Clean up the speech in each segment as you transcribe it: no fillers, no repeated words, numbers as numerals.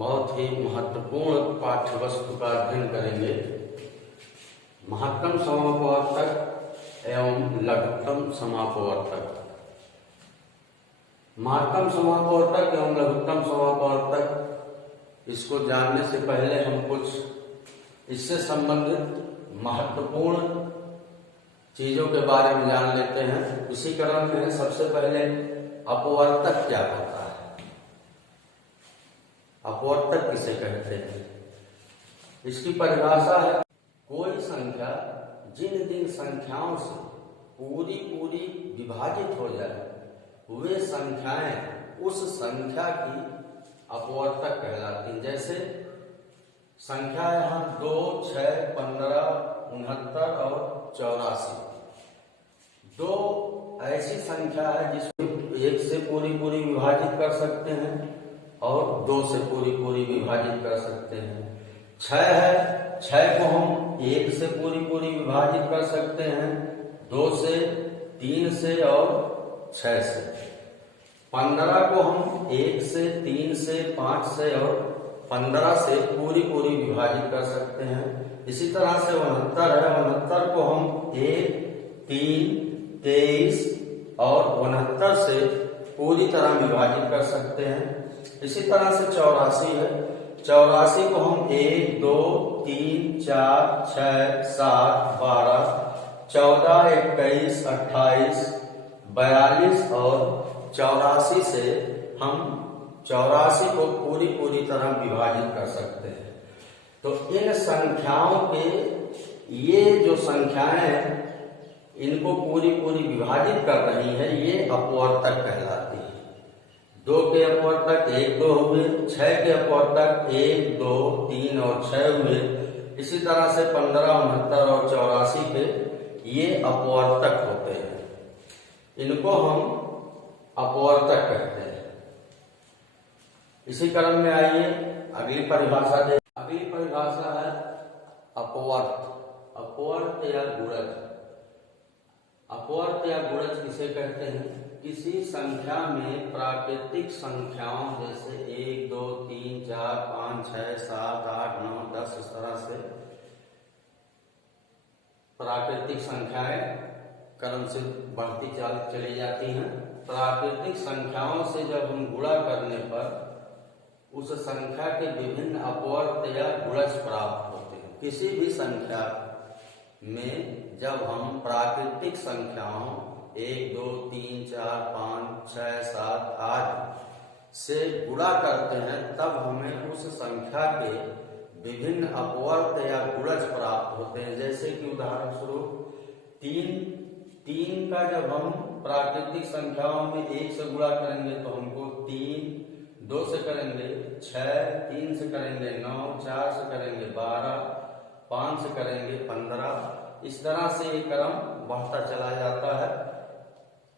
बहुत ही महत्वपूर्ण पाठ्य वस्तु का अध्ययन करेंगे। महत्तम समापवर्तक एवं लघुत्तम समापवर्तक। महत्तम समापवर्तक एवं लघुत्तम समापवर्तक, इसको जानने से पहले हम कुछ इससे संबंधित महत्वपूर्ण चीजों के बारे में जान लेते हैं। इसी क्रम में सबसे पहले अपवर्तक क्या होता है, अपवर्तक किसे कहते हैं। इसकी परिभाषा है कोई संख्या जिन संख्याओं से पूरी विभाजित हो जाए वे संख्याएं उस संख्या की अपवर्तक कहलाती हैं। जैसे संख्या यहाँ 2, 6, 15, 69 और 84। दो ऐसी संख्या है जिसको 1 से पूरी विभाजित कर सकते हैं और 2 से पूरी विभाजित कर सकते हैं। 6 है, 6 को हम 1 से पूरी विभाजित कर सकते हैं, 2 से, 3 से और 6 से। 15 को हम 1 से, 3 से, 5 से और 15 से पूरी विभाजित कर सकते हैं। इसी तरह से 69 है, 69 को हम 1, 3, 23 और 69 से पूरी तरह विभाजित कर सकते हैं। इसी तरह से 84 है, 84 को हम 1, 2, 3, 4, 6, 7, 12, 14, 21, 28, 42 और 84 से हम 84 को पूरी तरह विभाजित कर सकते हैं। तो इन संख्याओं के ये जो संख्याएं हैं इनको पूरी विभाजित कर रही है, ये अपवर्तक कहलाती है। 2 के अपवर्तक 1, 2 हुए, 6 के अपवर्तक 1, 2, 3 और 6 हुए। इसी तरह से 15, 69 और 84 के ये अपवर्तक होते हैं, इनको हम अपवर्तक कहते हैं। इसी क्रम में आइए अगली परिभाषा दे। अगली परिभाषा है अपवर्त। अपवर्त या गुणज। अपवर्त या गुणज किसे कहते हैं? किसी संख्या में प्राकृतिक संख्याओं जैसे 1, 2, 3, 4, 5, 6, 7, 8, 9, 10 इस तरह से प्राकृतिक संख्याएं क्रम से बढ़ती चली जाती हैं। प्राकृतिक संख्याओं से जब हम गुणा करने पर उस संख्या के विभिन्न अपवर्त या गुणज प्राप्त होते हैं। किसी भी संख्या में जब हम प्राकृतिक संख्याओं 1, 2, 3, 4, 5, 6, 7 आदि से गुणा करते हैं तब हमें उस संख्या के विभिन्न अपवर्त या गुणज प्राप्त होते हैं। जैसे कि उदाहरण स्वरूप 3 का जब हम प्राकृतिक संख्याओं में 1 से गुणा करेंगे तो हमको 3, 2 से करेंगे 6, 3 से करेंगे 9, 4 से करेंगे 12, 5 से करेंगे 15। इस तरह से ये क्रम बढ़ता चला जाता है।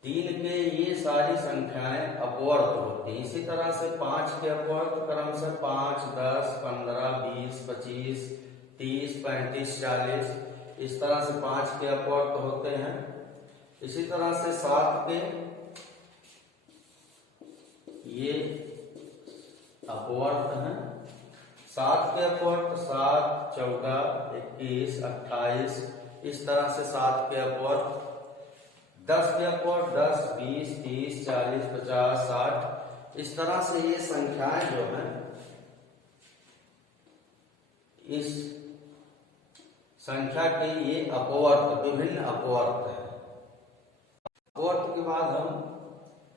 3 के ये सारी संख्याएं अपवर्त होती हैं। इसी तरह से 5 के अपवर्त क्रम से 5, 10, 15, 20, 25, 30, 35, 40 इस तरह से 5 के अपवर्त होते हैं। इसी तरह से 7 के ये अपवर्त हैं। 7 के अपवर्त 7, 14, 21, 28 इस तरह से 7 के अपवर्त। 10 के अपवर्त 10, 20, 30, 40, 50, 60 इस तरह से ये संख्याएं जो हैं इस संख्या के ये अपवर्त विभिन्न अपवर्त है। अपवर्त के बाद हम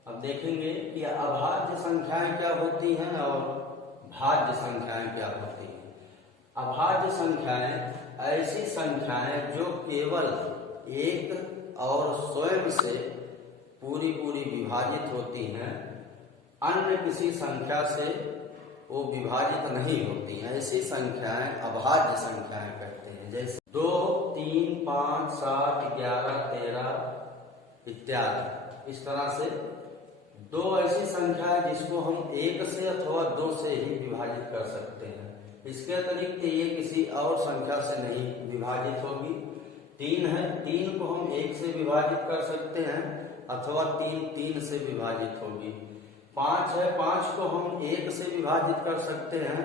अब देखेंगे कि अभाज्य संख्याएं क्या होती हैं और भाज्य संख्याएं क्या होती हैं। अभाज्य संख्याएं ऐसी संख्याएं जो केवल एक और स्वयं से पूरी विभाजित होती हैं, अन्य किसी संख्या से वो विभाजित नहीं होती हैं। ऐसी संख्याएं अभाज्य संख्याएं कहते हैं। जैसे 2, 3, 5, 7, 11, 13 इत्यादि। इस तरह से 2 ऐसी संख्या है जिसको हम 1 से अथवा 2 से ही विभाजित कर सकते हैं। इसके अतिरिक्त ये किसी और संख्या से नहीं विभाजित होगी। 3 है, 3 को हम 1 से विभाजित कर सकते हैं अथवा 3 से विभाजित होगी। 5 है, 5 को हम 1 से विभाजित कर सकते हैं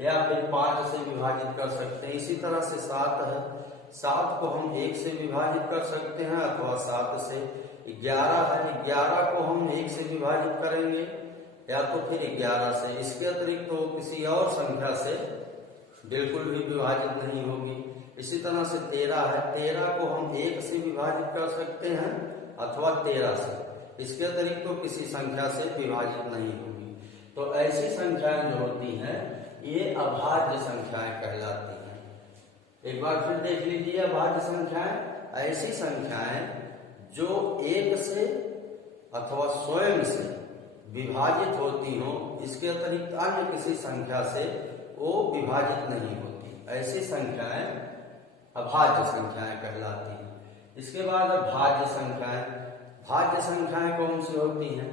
या फिर 5 से विभाजित कर सकते हैं। इसी तरह से 7 है, 7 को हम 1 से विभाजित कर सकते हैं अथवा 7 से। 11 है, 11 को हम 1 से विभाजित करेंगे या तो फिर 11 से। इसके अतिरिक्त तो किसी और संख्या से बिल्कुल भी विभाजित नहीं होगी। इसी तरह से 13 है, 13 को हम 1 से विभाजित कर सकते हैं अथवा 13 से। इसके अतिरिक्त तो किसी संख्या से विभाजित नहीं होगी। तो ऐसी संख्याएं जो होती हैं ये अभाज्य संख्याएं कहलाती हैं। एक बार फिर देख लीजिए, अभाज्य संख्याएं ऐसी संख्याएं जो 1 से अथवा स्वयं से विभाजित होती हो, इसके अतिरिक्त अन्य किसी संख्या से वो विभाजित नहीं होती, ऐसी संख्याएं अभाज्य संख्याएं कहलाती हैं। इसके बाद भाज्य संख्याएं। भाज्य संख्याएं कौन सी होती हैं?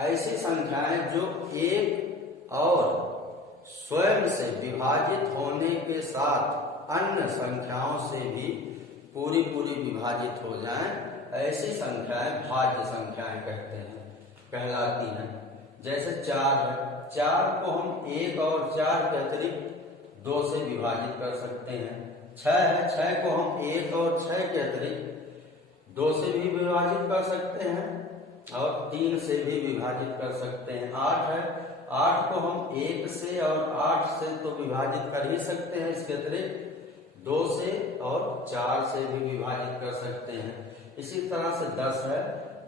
ऐसी संख्याएं जो 1 और स्वयं से विभाजित होने के साथ अन्य संख्याओं से भी पूरी विभाजित हो जाएं, ऐसी संख्याएं भाज्य संख्याएं कहलाती हैं। जैसे 4 है, 4 को हम 1 और 4 के अतिरिक्त 2 से विभाजित कर सकते हैं। 6 है, 6 को हम 1 और 6 के अतिरिक्त 2 से भी विभाजित कर सकते हैं और 3 से भी विभाजित कर सकते हैं। 8 है, 8 को हम 1 से और 8 से तो विभाजित कर ही सकते हैं, इसके अतिरिक्त 2 से और 4 से भी विभाजित कर सकते हैं। इसी तरह से 10 है,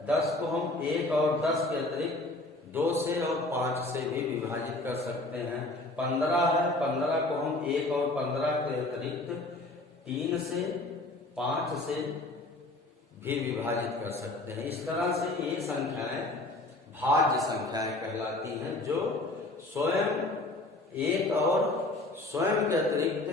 10 को हम 1 और 10 के अतिरिक्त 2 से और 5 से भी विभाजित कर सकते हैं। 15 है, 15 को हम 1 और 15 के अतिरिक्त 3 से 5 से भी विभाजित कर सकते हैं। इस तरह से ये संख्याएं भाज्य संख्याएं कहलाती हैं जो स्वयं 1 और स्वयं के अतिरिक्त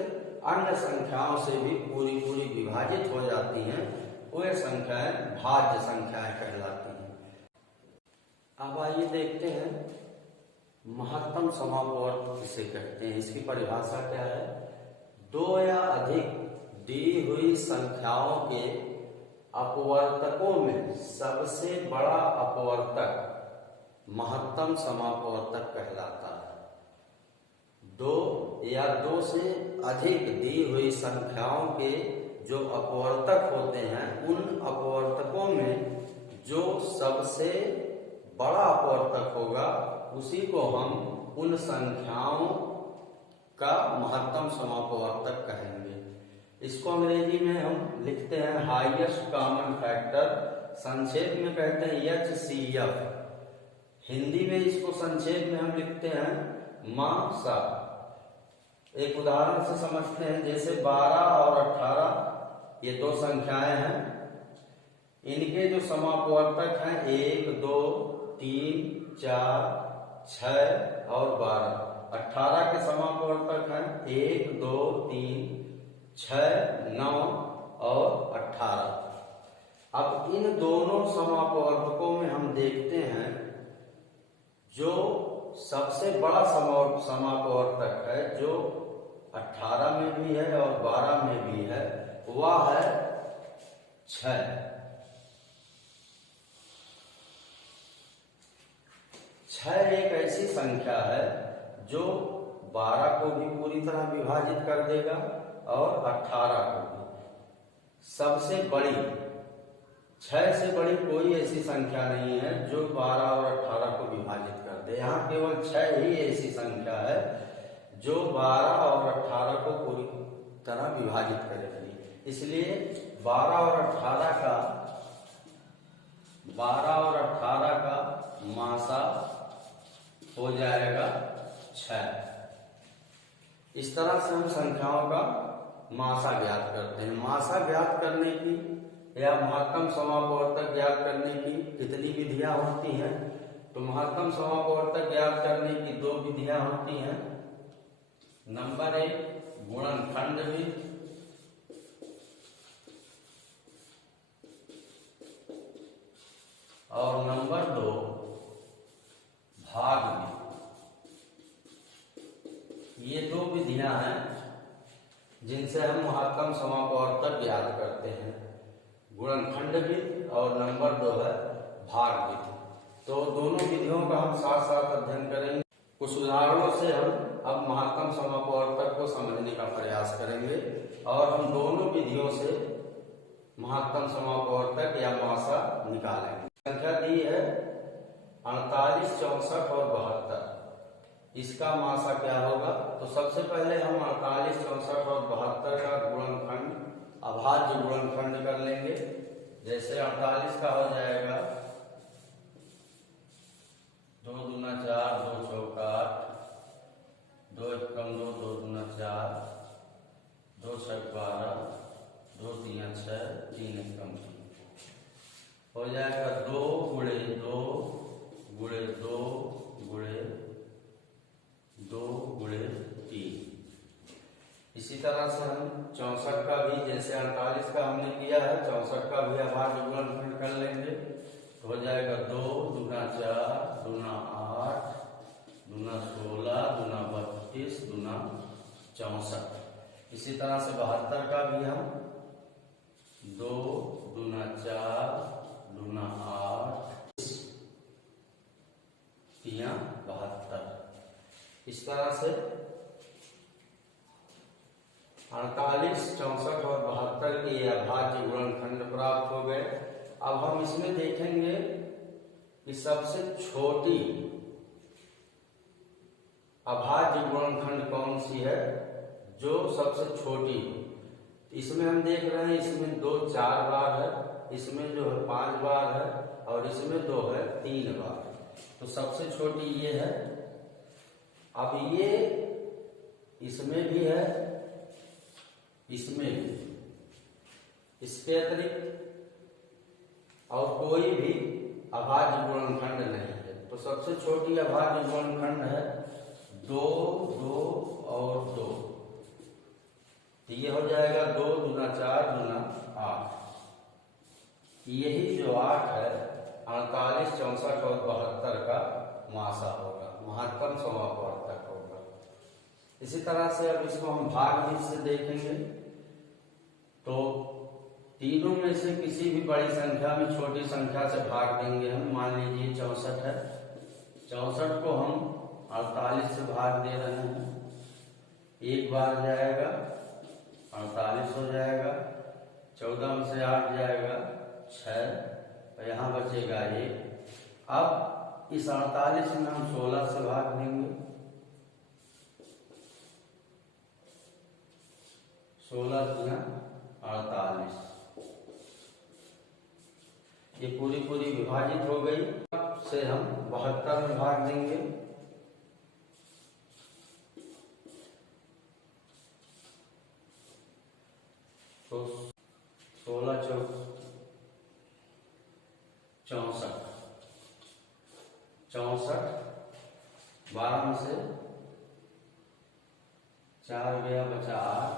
अन्य संख्याओं से भी पूरी विभाजित हो जाती हैं, वे संख्याएं भाज्य संख्याएं कहलाती हैं। अब आइए देखते हैं महत्तम समापवर्त किसे कहते हैं। इसकी परिभाषा क्या है? 2 या अधिक दी हुई संख्याओं के अपवर्तकों में सबसे बड़ा अपवर्तक महत्तम समापवर्तक कहलाता है। 2 या 2 से अधिक दी हुई संख्याओं के जो अपवर्तक होते हैं, उन अपवर्तकों में जो सबसे बड़ा अपवर्तक होगा उसी को हम उन संख्याओं का महत्तम समापवर्तक कहेंगे। इसको अंग्रेजी में हम लिखते हैं हाईएस्ट कॉमन फैक्टर, संक्षेप में कहते हैं HCF। हिंदी में इसको संक्षेप में हम लिखते हैं मासा। एक उदाहरण से समझते हैं, जैसे 12 और 18 ये 2 संख्याएं हैं, इनके जो समापवर्तक हैं 1, 2, 3, 4, 6 और 12। 18 के समापवर्तक हैं 1, 2, 3, 6, 9 और 18। अब इन दोनों समापवर्तकों में हम देखते हैं जो सबसे बड़ा समापवर्तक है, जो 18 में भी है और 12 में भी है, वह है 6। 6 एक ऐसी संख्या है जो 12 को भी पूरी तरह विभाजित कर देगा और 18 को भी। सबसे बड़ी 6 से बड़ी कोई ऐसी संख्या नहीं है जो 12 और 18 को विभाजित कर दे। यहाँ केवल 6 ही ऐसी संख्या है जो 12 और 18 को पूरी तरह विभाजित करेगी। इसलिए 12 और 18 का मासा हो जाएगा 6। इस तरह से हम संख्याओं का मासा ज्ञात करते हैं। मासा ज्ञात करने की या महत्तम समापवर्तक ज्ञात करने की कितनी विधियां होती हैं? तो महत्तम समापवर्तक ज्ञात करने की 2 विधियां होती हैं। नंबर 1 गुणनखंड विधि और नंबर 2 भाग विधि। ये 2 विधियां हैं जिनसे हम महत्तम समापवर्तक ज्ञात करते हैं, गुणनखंड विधि और नंबर 2 है भाग विधि। तो दोनों विधियों विधियों का हम साथ साथ अध्ययन करेंगे। कुछ उदाहरणों से हम अब महत्तम समापवर्तक को समझने का प्रयास करेंगे और हम दोनों विधियों से महत्तम समापवर्तक या मासा निकालेंगे। संख्या दी है 48, 64 और 72। इसका मासा क्या होगा? तो सबसे पहले हम 48, 64 और 72 का गुणनखंड, अभाज्य गुणनखंड कर लेंगे। जैसे 48 का हो जाएगा 2 दूना 4, 2 चौका 8, 2 एकम 2, 2 दूना 4, 2 छक 12, 2 तीन 6, 3 एकम 3। हो जाएगा 2 गुणे 2 गुणे 2 गुणे 2 गुणे 3। इसी तरह से हम 64 का भी, जैसे 48 का हमने किया है, 64 का भी अभाज्य गुणनखंड कर लेंगे। तो हो जाएगा 2 दूना 4 दूना 8 दूना 16 दूना 32 दूना 64। इसी तरह से 72 का भी हम 2 दूना 4 दूना 8 3 72। इस तरह से 48, 64 और 72 के ये अभाज्य गुणनखंड प्राप्त हो गए। अब हम इसमें देखेंगे कि सबसे छोटी अभाज्य गुणनखंड कौन सी है, जो सबसे छोटी हो। इसमें हम देख रहे हैं, इसमें 2 4 बार है, इसमें जो है 5 बार है और इसमें 2 है 3 बार। तो सबसे छोटी ये है। अब ये इसमें भी है, इसमें भी, इसके अतिरिक्त और कोई भी अभाज्य गुणनखंड नहीं है। तो सबसे छोटी अभाज्य गुणनखंड है 2 2 और 2। ये हो जाएगा 2 दूना 4 दूना 8। यही जो 8 है 48, 64 और 72 का मासा होगा, महत्तम समापवर्तक होगा। इसी तरह से अब इसको हम भाग विधि से देखेंगे। तो तीनों में से किसी भी बड़ी संख्या में छोटी संख्या से भाग देंगे हम। मान लीजिए 64 है, 64 को हम 48 से भाग दे रहे हैं। एक बार जाएगा 48 हो जाएगा, 14 में से 8 जाएगा 6, और यहाँ बचेगा 1। अब इस 48 में हम 16 से भाग देंगे। 16 दूना 48। ये पूरी पूरी विभाजित हो गई। से हम 72 में भाग देंगे। तो 16 चौक 64, 64, 12 में से 4 गया, बचा 8।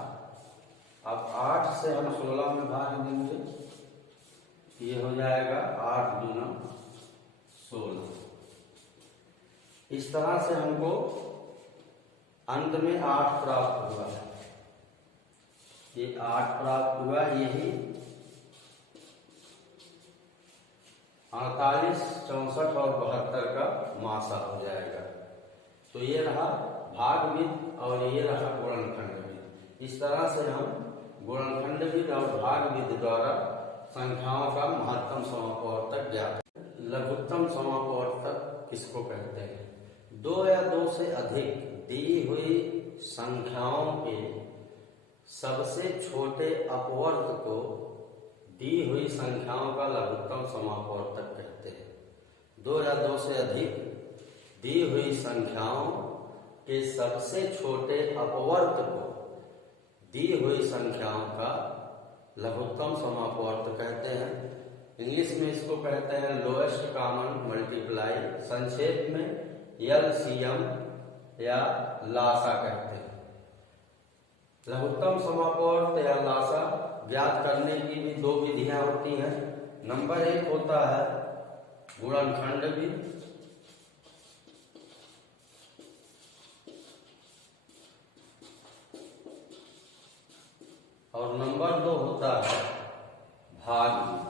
अब 8 से हम 16 में भाग देंगे। ये हो जाएगा 8 दूना 16। इस तरह से हमको अंत में 8 प्राप्त हुआ है। ये 8 प्राप्त हुआ। यही 48, 64 और 72 का मासा हो जाएगा। तो ये रहा भाग विधि और ये रहा गुणनखंड विधि। इस तरह से हम गुणनखंड विधि और भाग विधि द्वारा संख्याओं का महत्तम समापवर्तक ज्ञात। लघुत्तम समापवर्तक किसको कहते हैं? 2 या 2 से अधिक दी हुई संख्याओं के सबसे छोटे अपवर्त को दी हुई संख्याओं का लघुत्तम समापवर्तक कहते हैं। 2 या 2 से अधिक दी हुई संख्याओं के सबसे छोटे अपवर्त को दी हुई संख्याओं का लघुत्तम समापवर्त कहते हैं। इंग्लिश में इसको कहते हैं लोएस्ट कॉमन मल्टीप्लाई, संक्षेप में LCM या लासा कहते हैं। लघुत्तम समापवर्त या लासा ज्ञात करने की भी 2 विधियां होती हैं। नंबर 1 होता है गुणनखंड विधि, और नंबर 2 होता है भाग विधि।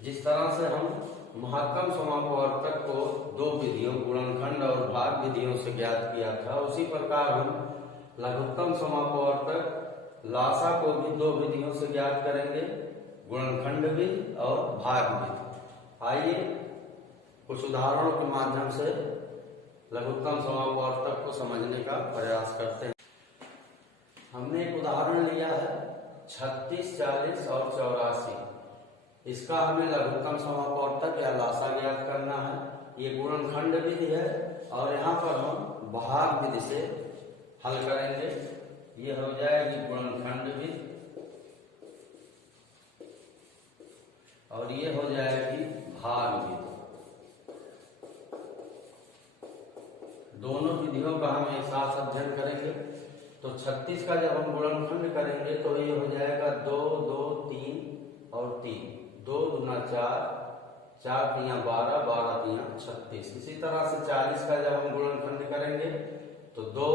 जिस तरह से हम महत्तम समापवर्तक को दो विधियों गुणनखंड और भाग विधियों से ज्ञात किया था, उसी प्रकार हम लघुत्तम समापवर्तक लासा को भी दो विधियों से ज्ञात करेंगे, गुणनखंड विधि और भाग विधि। आइए कुछ उदाहरणों के माध्यम से लघुत्तम समापवर्तक को समझने का प्रयास करते हैं। हमने एक उदाहरण लिया है 36, 40 और 84। इसका हमें लघुत्तम समापवर्तक या लासा ज्ञात करना है। ये गुणनखंड विधि है और यहाँ पर हम भाग विधि से हल करेंगे। ये हो जाएगी गुणनखंड विधि और ये हो जाएगी भाग विधि। दोनों विधियों का हम एक साथ अध्ययन करेंगे। तो 36 का जब हम गुणनखंड करेंगे तो ये हो जाएगा 2, 2, 3 और 3। 2 दूना 4, 4 तिया 12, 12 तिया 36। इसी तरह से 40 का जब हम गुणनखंड करेंगे तो 2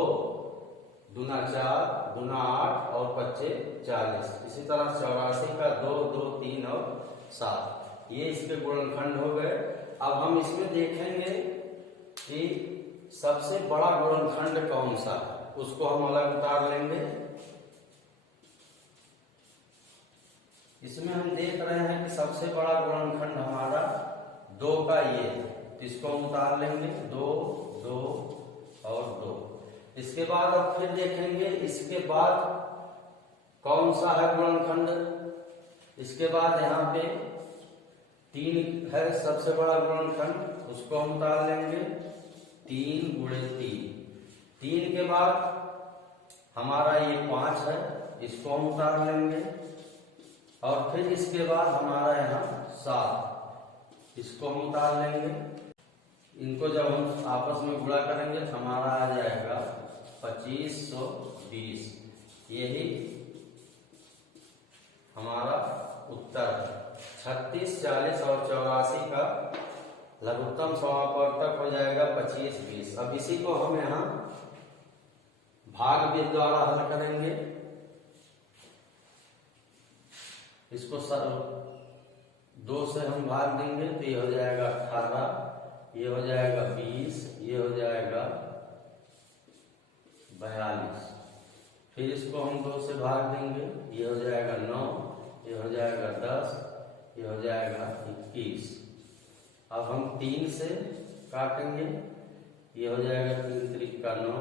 दूना 4, दूना 8 और 25 40। इसी तरह 84 का 2, 2, 3 और 7। ये इसके गुणनखंड हो गए। अब हम इसमें देखेंगे कि सबसे बड़ा गुणनखंड कौन सा है, उसको हम अलग उतार लेंगे। इसमें हम देख रहे हैं कि सबसे बड़ा गुणनखंड हमारा 2 का ये है, तो इसको हम उतार लेंगे। 2, 2 और 2। इसके बाद अब फिर देखेंगे इसके बाद कौन सा है गुणनखंड। इसके बाद यहाँ पे 3 है सबसे बड़ा गुणनखंड, उसको हम उतार लेंगे। 3 गुणे 3। 3 के बाद हमारा ये 5 है, इसको हम उतार लेंगे। और फिर इसके बाद हमारा यहाँ 7, इसको हम उतार लेंगे। इनको जब हम आपस में गुणा करेंगे तो हमारा आ जाएगा 2520। यही हमारा उत्तर है। 36, 40 और 84 का लघुत्तम समापवर्तक हो जाएगा 2520। अब इसी को हम यहाँ भाग विधि द्वारा हल करेंगे। इसको 2 से हम भाग देंगे तो ये हो जाएगा 18, ये हो जाएगा 20, ये हो जाएगा 42। फिर इसको हम 2 से भाग देंगे, ये हो जाएगा 9, ये हो जाएगा 10, ये हो जाएगा 21। अब हम 3 से काटेंगे, ये हो जाएगा 3 त्रिक का 9,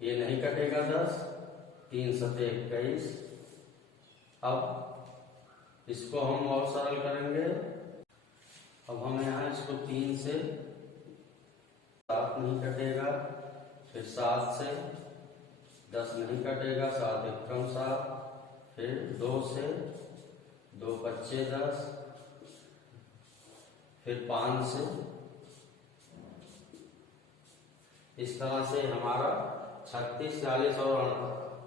ये नहीं कटेगा 10, 3 सते 21। अब इसको हम और सरल करेंगे। अब हम यहाँ इसको 3 से 7 नहीं कटेगा, फिर 7 से 10 नहीं कटेगा, 7 एकम 7, फिर 2 से 2 पच्चे 10, फिर 5 से। इस तरह से हमारा 36, 40 और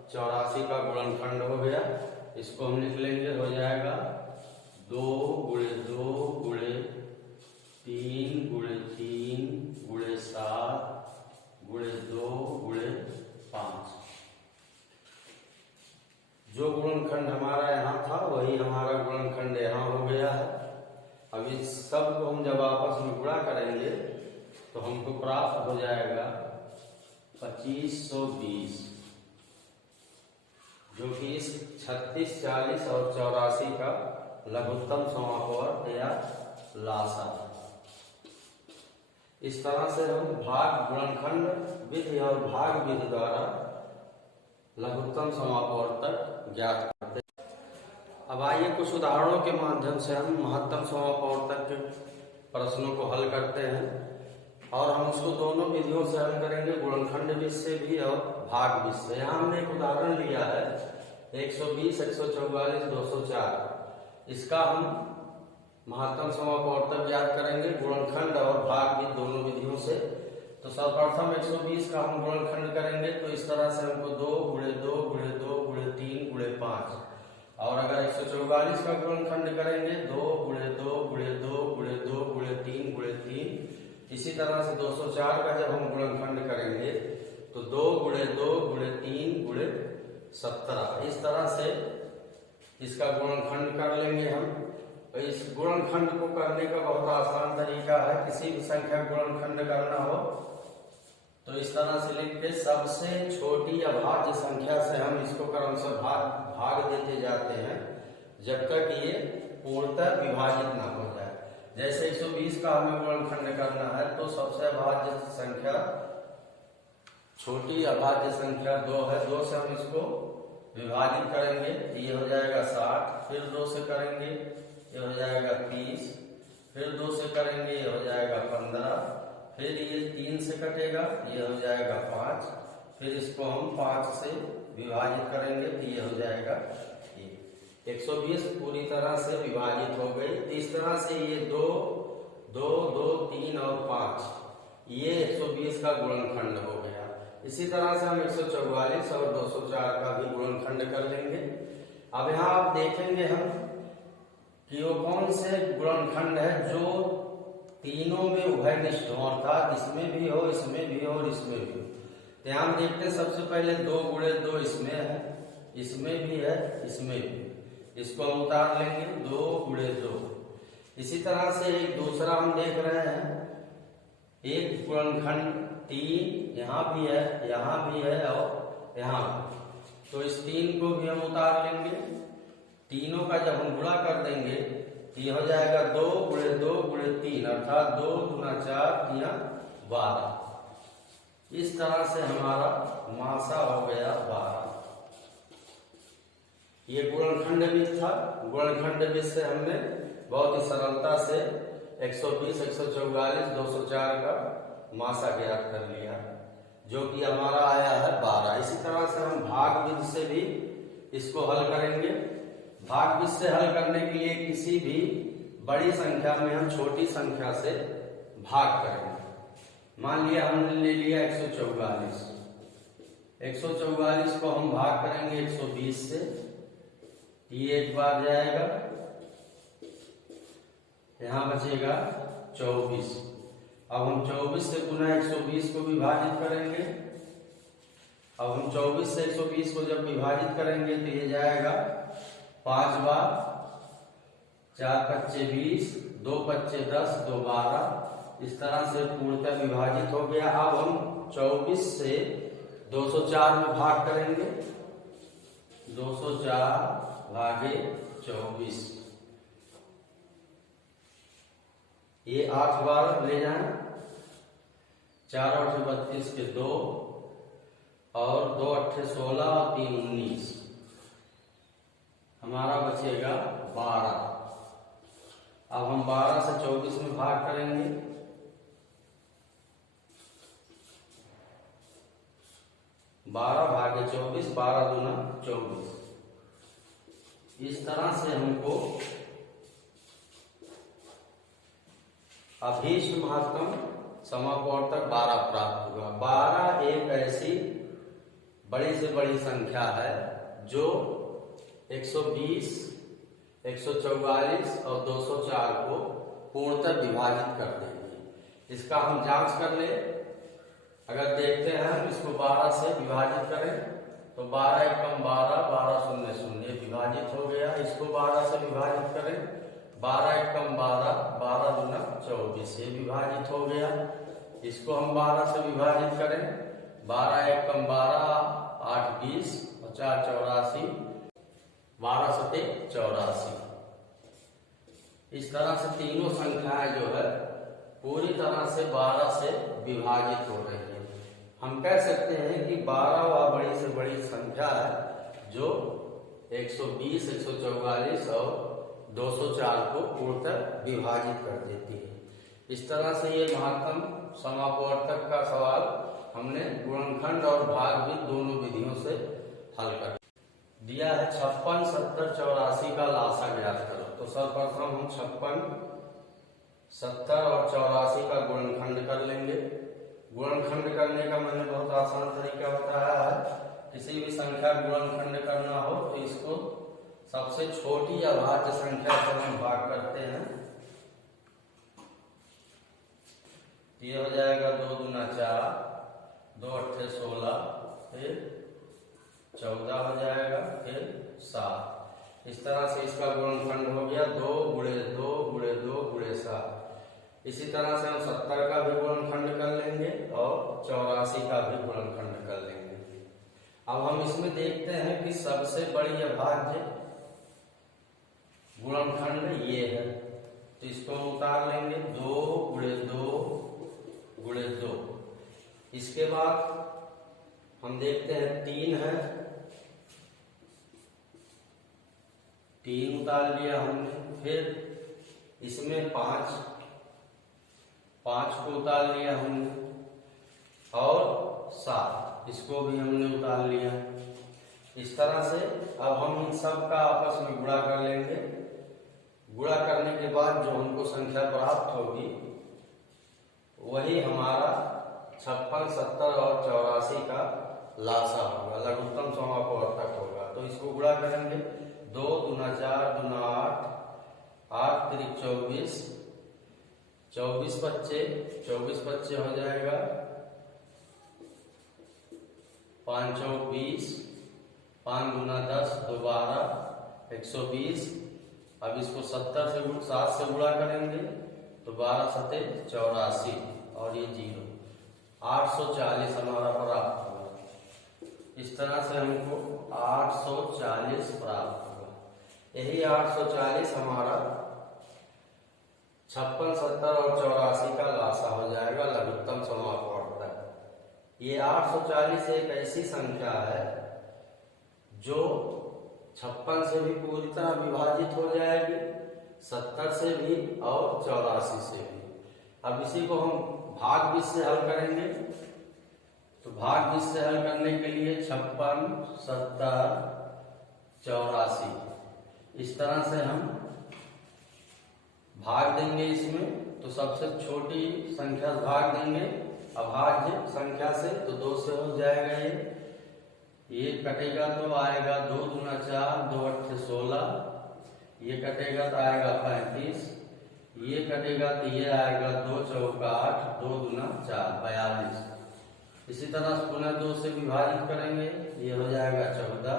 84 का गुणनखंड हो गया। इसको हम लिख लेंगे, हो जाएगा 2 गुणे 2 गुणे 3 गुणे 3 गुणे 7 गुणे 2 गुणे 5। जो गुणनखंड हमारा यहाँ था वही हमारा गुणनखंड यहाँ हो गया है। अब इस सब को हम जब आपस में गुणा करेंगे तो हमको प्राप्त हो जाएगा 2520, जो कि इस 36, 40 और 84 का लघुत्तम समापवर्तक या लासा है। इस तरह से हम भाग गुणनखंड विधि और भाग विधि द्वारा लघुत्तम समापवर्तक ज्ञात करते हैं। अब आइए कुछ उदाहरणों के माध्यम से हम महत्तम समापवर्तक के प्रश्नों को हल करते हैं और हम उसको दोनों विधियों से हल करेंगे, गुणनखंड विधि से भी और भाग विधि से। यहाँ हमने एक उदाहरण लिया है 120, 144, 204। इसका हम महत्तम समापवर्तक ज्ञात करेंगे गुणनखंड और भाग विधि दोनों विधियों से। तो सर्वप्रथम 120 का हम गुणनखंड करेंगे तो इस तरह से हमको 2 गुणे 2 गुणे 2 गुणे 3 गुणे 5। और अगर 144 का गुणनखंड करेंगे 2 गुणे 2 गुणे 2 गुणे 2 गुणे 3 गुणे 3। इसी तरह से 204 का जब हम गुणनखंड करेंगे तो 2 गुणे 2 गुणे 3 गुणे 17। इस तरह से इसका गुणनखंड कर लेंगे हम। तो इस गुणनखंड को करने का बहुत आसान तरीका है। किसी भी संख्या गुणनखंड करना हो तो इस तरह से लिख के सबसे छोटी अभाज्य संख्या से हम इसको क्रमशः भाग देते जाते हैं जब तक ये पूर्णतः विभाजित ना हो जाए। जैसे 120 का हमें गुणनखंड करना है तो सबसे अभाज्य संख्या छोटी अभाज्य संख्या 2 है। 2 से हम इसको विभाजित करेंगे तो ये हो जाएगा 60, फिर 2 से करेंगे ये हो जाएगा 30, फिर 2 से करेंगे ये हो जाएगा 15, फिर ये 3 से कटेगा ये हो जाएगा 5, फिर इसको हम 5 से विभाजित करेंगे तो ये हो जाएगा 120 पूरी तरह से विभाजित हो गई। तो इस तरह से ये 2, 2, 2, 3 और 5 ये 120 का गुणनखंड हो गया। इसी तरह से हम 144 और 204 का भी गुणनखंड कर लेंगे। अब यहाँ आप देखेंगे हम कि वो कौन से गुणनखंड है जो तीनों में उभयनिष्ठ हो, अर्थात इसमें भी हो, इसमें भी हो और इसमें भी हो। तो यहाँ हम देखते हैं सबसे पहले 2 गुणे 2 इसमें है, इसमें भी है, इसमें भी। इसको हम उतार लेंगे 2 गुणे 2। इसी तरह से एक दूसरा हम देख रहे हैं एक गुणनखंड 3 यहाँ भी है, यहाँ भी है और यहाँ भी। तो इस 3 को भी हम उतार लेंगे। तीनों का जब हम गुणा कर देंगे तो ये हो जाएगा 2 गुणे 2 गुणे 3 अर्थात 2 गुना 4 या 12। इस तरह से हमारा मासा हो गया 12। ये गुणनखंड भी था। गुणनखंड भी से हमने बहुत ही सरलता से 120, 144, 204 का मासा ज्ञात कर लिया जो कि हमारा आया है 12। इसी तरह से हम भाग विधि से भी इसको हल करेंगे। भाग विधि से हल करने के लिए किसी भी बड़ी संख्या में हम छोटी संख्या से भाग करेंगे। मान लिया हमने ले लिया 144। 144 को हम भाग करेंगे 120 से, ये एक बार जाएगा, यहां बचेगा 24। अब हम 24 से गुना 120 को विभाजित करेंगे। अब हम 24 से 120 को जब विभाजित करेंगे तो ये जाएगा 5 बार, 4 पच्चे 20, 2 पच्चे 10, 2 12। इस तरह से पूर्णतः विभाजित हो गया। अब हम 24 से 204 में भाग करेंगे। 204 भागे 24, ये 8 बार ले जाए। 4 8 32 के 2 और 2 8 16 और 3 19, हमारा बचेगा 12। अब हम 12 से 24 में भाग करेंगे। 12 भागे 24, 12 दूना 24। इस तरह से हमको अभीष्ट महत्तम समापवर्तक 12 प्राप्त हुआ। 12 एक ऐसी बड़ी से बड़ी संख्या है जो 120, 144 और 204 को पूर्णतः विभाजित कर देगी। इसका हम जांच कर ले। अगर देखते हैं हम इसको 12 से विभाजित करें तो 12 एकम 12, 12 शून्य शून्य विभाजित हो गया। इसको 12 से विभाजित करें 12 एकम 12, 12 दूना 24, ये विभाजित हो गया। इसको हम 12 से विभाजित करें 12 एकम 12, 8 20 और 4 84, 12 सते 84। इस तरह से तीनों संख्याएं जो है पूरी तरह से 12 से विभाजित हो रही है। हम कह सकते हैं कि 12 वह बड़ी से बड़ी संख्या है जो 120, 144 और 204 को पूर्णतः विभाजित कर देती है। इस तरह से ये महत्तम समापवर्तक का सवाल हमने गुणनखंड और भाग भी दोनों विधियों से हल कर दिया है। 56, 70, 84 का लासा ज्ञात करो। तो सर्वप्रथम हम 56, 70 और 84 का गुणनखंड कर लेंगे। गुणनखंड करने का मैंने बहुत आसान तरीका बताया है। किसी भी संख्या गुणनखंड करना हो तो इसको सबसे छोटी अभाज्य संख्या से हम भाग करते हैं। ये हो जाएगा 2 दूना 4, 2 8 16, फिर 14 हो जाएगा, फिर 7। इस तरह से इसका गुणनखंड हो गया 2 गुणे 2 गुणे 2 गुणे 7। इसी तरह से हम 70 का भी गुणनखंड कर लेंगे और 84 का भी गुणनखंड कर लेंगे। अब हम इसमें देखते हैं कि सबसे बड़ी अभाज्य गुणनखंड ये है, तो इसको हम उतार लेंगे 2 गुणे 2 गुणे 2। इसके बाद हम देखते हैं 3 है, 3 उतार लिया हमने। फिर इसमें 5 को उतार लिया हमने और 7 इसको भी हमने उतार लिया। इस तरह से अब हम इन सब का आपस में गुणा कर लेंगे। गुणा करने के बाद जो हमको संख्या प्राप्त होगी वही हमारा 56, 70 और 84 का लासा होगा, लघुत्तम समापवर्तक होगा। तो इसको गुणा करेंगे 2 दूना 4 दूना 8, 8 तिरिक 24, 24 बच्चे हो जाएगा 5 चौक 20, 5 दूना 10 2 12 120। अब इसको 7 से गुणा करेंगे तो 12 सते 84 और ये 0, 840 हमारा प्राप्त होगा। इस तरह से हमको 840 प्राप्त होगा। यही 840 हमारा 56, 70 और 84 का लासा हो जाएगा, लघुत्तम समापवर्तक। ये 840 एक ऐसी संख्या है जो 56 से भी पूरी तरह विभाजित हो जाएगी, 70 से भी और 84 से भी। अब इसी को हम भाग 20 से हल करेंगे। तो भाग 20 से हल करने के लिए 56, 70, 84 इस तरह से हम भाग देंगे इसमें। तो सबसे छोटी संख्या भाग देंगे अभाज्य संख्या से, तो 2 से हो जाएगा। ये कटेगा तो आएगा 2 दूना 4 2 8 16, ये कटेगा तो आएगा 35, ये कटेगा तो ये आएगा 2 चौक 8 2 दूना 4 42। इसी तरह पुनः 2 से विभाजित करेंगे, ये हो जाएगा 14,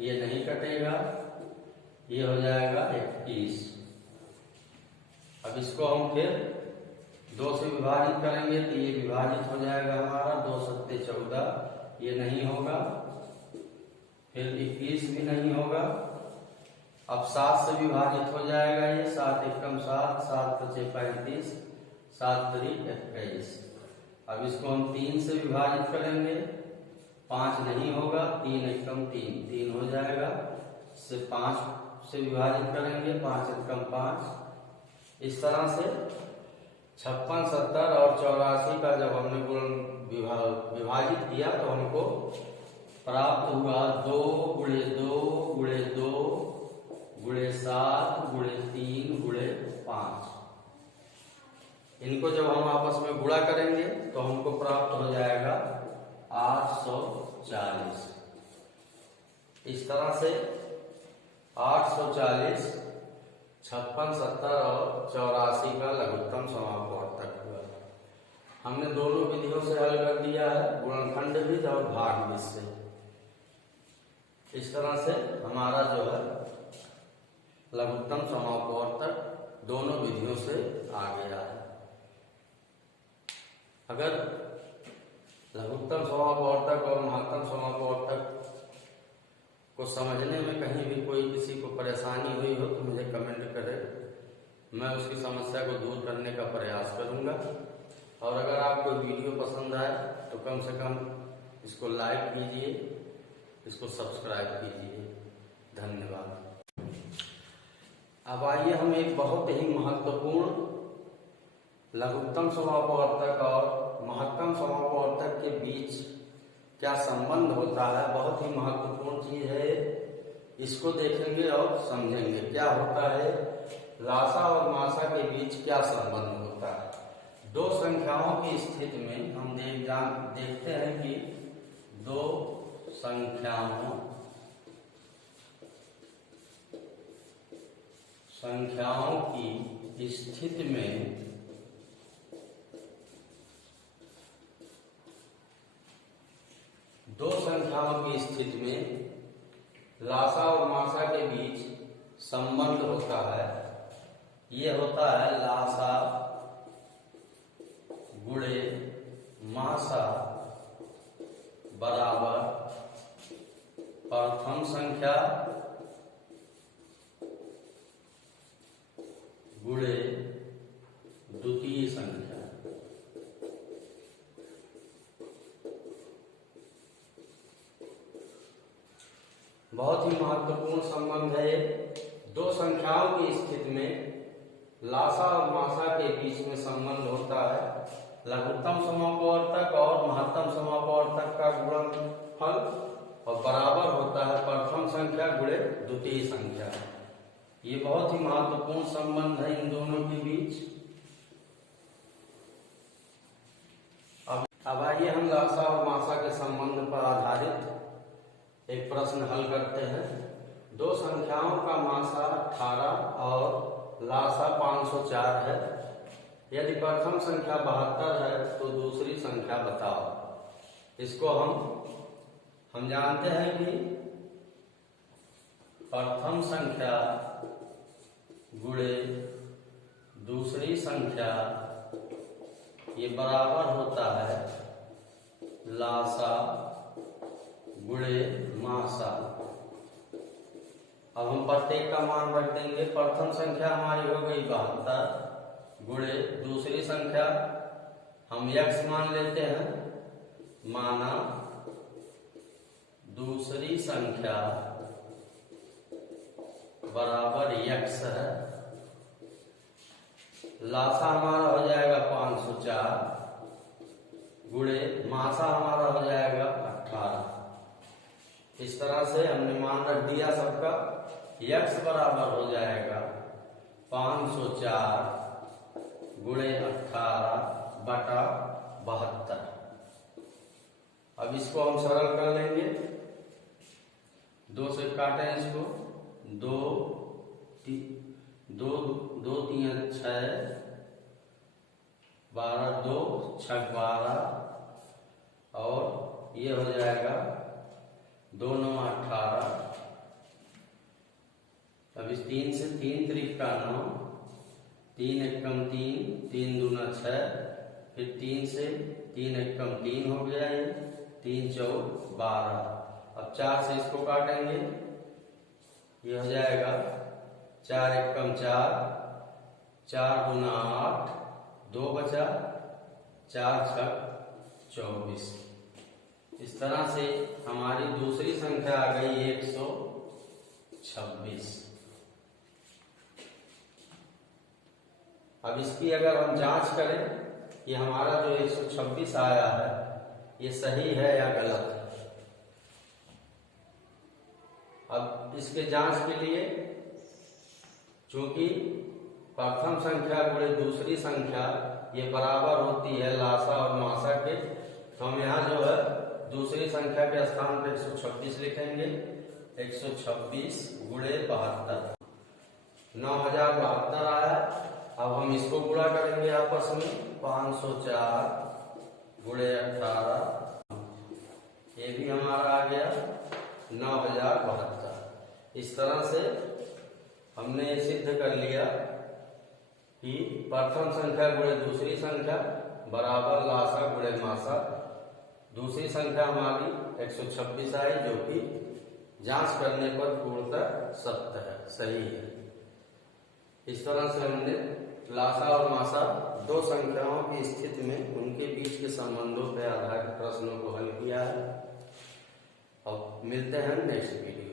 ये नहीं कटेगा, ये हो जाएगा 21। अब इसको हम फिर 2 से विभाजित करेंगे तो ये विभाजित हो जाएगा हमारा 2 सत्ते 14, ये नहीं होगा, फिर 21 भी नहीं होगा। अब 7 से विभाजित हो जाएगा, ये 7 एकम 7, 7 पचे 35, 7 तिरिक 21। अब इसको हम 3 से विभाजित करेंगे, 5 नहीं होगा, 3 एकम 3, 3 हो जाएगा। इससे 5 से विभाजित करेंगे, 5 एकम 5। इस तरह से 56, 70 और 84 का जब हमने विभाजित किया तो हमको प्राप्त हुआ 2 गुणे 2 गुणे 2 गुणे 7 गुणे 3 गुणे 5। इनको जब हम आपस में गुणा करेंगे तो हमको प्राप्त हो जाएगा 840। इस तरह से 840, 56, 70 और 84 का लघुत्तम समापवर्तक हुआ। हमने दोनों विधियों से हल कर दिया है, गुणनखंड विधि और भाग विधि से। इस तरह से हमारा जो है लघुत्तम समापवर्तक दोनों विधियों से आ गया है। अगर लघुत्तम समापवर्तक और महत्तम समापवर्तक को समझने में कहीं भी कोई किसी को परेशानी हुई हो तो मुझे कमेंट करे, मैं उसकी समस्या को दूर करने का प्रयास करूंगा। और अगर आपको वीडियो पसंद आए तो कम से कम इसको लाइक कीजिए, इसको सब्सक्राइब कीजिए। धन्यवाद। अब आइए हम एक बहुत ही महत्वपूर्ण लघुत्तम समापवर्तक और महत्तम समापवर्तक के बीच क्या संबंध होता है, बहुत ही महत्वपूर्ण चीज है। इसको देखेंगे और समझेंगे क्या होता है, लासा और मासा के बीच क्या संबंध होता है। दो संख्याओं की स्थिति में हम देखते हैं कि दो संख्याओं की स्थिति में लासा और मासा के बीच संबंध होता है, ये होता है लासा गुणे मासा बराबर प्रथम संख्या गुणे द्वितीय संख्या। बहुत ही महत्वपूर्ण संबंध है। दो संख्याओं की स्थिति में लासा और मासा के बीच में संबंध होता है लघुत्तम समापवर्तक और महत्तम समापवर्तक का गुणनफल, और बराबर होता है प्रथम संख्या गुणे द्वितीय संख्या। ये बहुत ही महत्वपूर्ण संबंध है इन दोनों के बीच। अब आइए हम लासा और मासा के संबंध पर आधारित एक प्रश्न हल करते हैं। दो संख्याओं का मासा 18 और लासा 504 है। यदि प्रथम संख्या 72 है तो दूसरी संख्या बताओ। इसको हम जानते हैं कि प्रथम संख्या गुणे दूसरी संख्या ये बराबर होता है लासा गुणे मासा। अब हम प्रत्येक का मान रख देंगे। प्रथम संख्या हमारी हो गई 72 गुणे दूसरी संख्या हम x मान लेते हैं, माना दूसरी संख्या बराबर x है। लासा हमारा हो जाएगा 504 गुणे मासा हमारा हो जाएगा 18। इस तरह से हमने मान रख दिया सबका। x बराबर हो जाएगा 504 गुणे 18 बटा 72। अब इसको हम सरल कर लेंगे। 2 से काटें इसको, 2 3 6 12 2 6 12 और ये हो जाएगा 2 9 18। अब इस 3 से 3 त्रिक का 9, 3 एकम 3, 3 दूना 6, फिर 3 से 3 एकम 3 हो गया ये, 3 4 12। अब 4 से इसको काटेंगे, ये हो जाएगा 4 एकम 4, 4 दूना 8, 2 बचा, 4 6 24। इस तरह से हमारी दूसरी संख्या आ गई 126। अब इसकी अगर हम जांच करें कि हमारा जो 126 आया है ये सही है या गलत है। अब इसके जांच के लिए चूंकि प्रथम संख्या गुणे दूसरी संख्या ये बराबर होती है लासा और मासा के, तो हम यहाँ जो है दूसरी संख्या के स्थान पर 126 लिखेंगे। 126 गुणे 72, 9072 आया। अब हम इसको गुणा करेंगे आपस में, 504 गुणे 18, ये भी हमारा आ गया 9072। इस तरह से हमने सिद्ध कर लिया कि प्रथम संख्या गुणे दूसरी संख्या बराबर लासा गुणे मासा। दूसरी संख्या हमारी 126 आई, जो कि जांच करने पर पूर्णतः सत्य है, सही है। इस तरह से हमने लासा और मासा दो संख्याओं की स्थिति में उनके बीच के संबंधों पर आधारित प्रश्नों को हल किया है। और मिलते हैं नेक्स्ट वीडियो।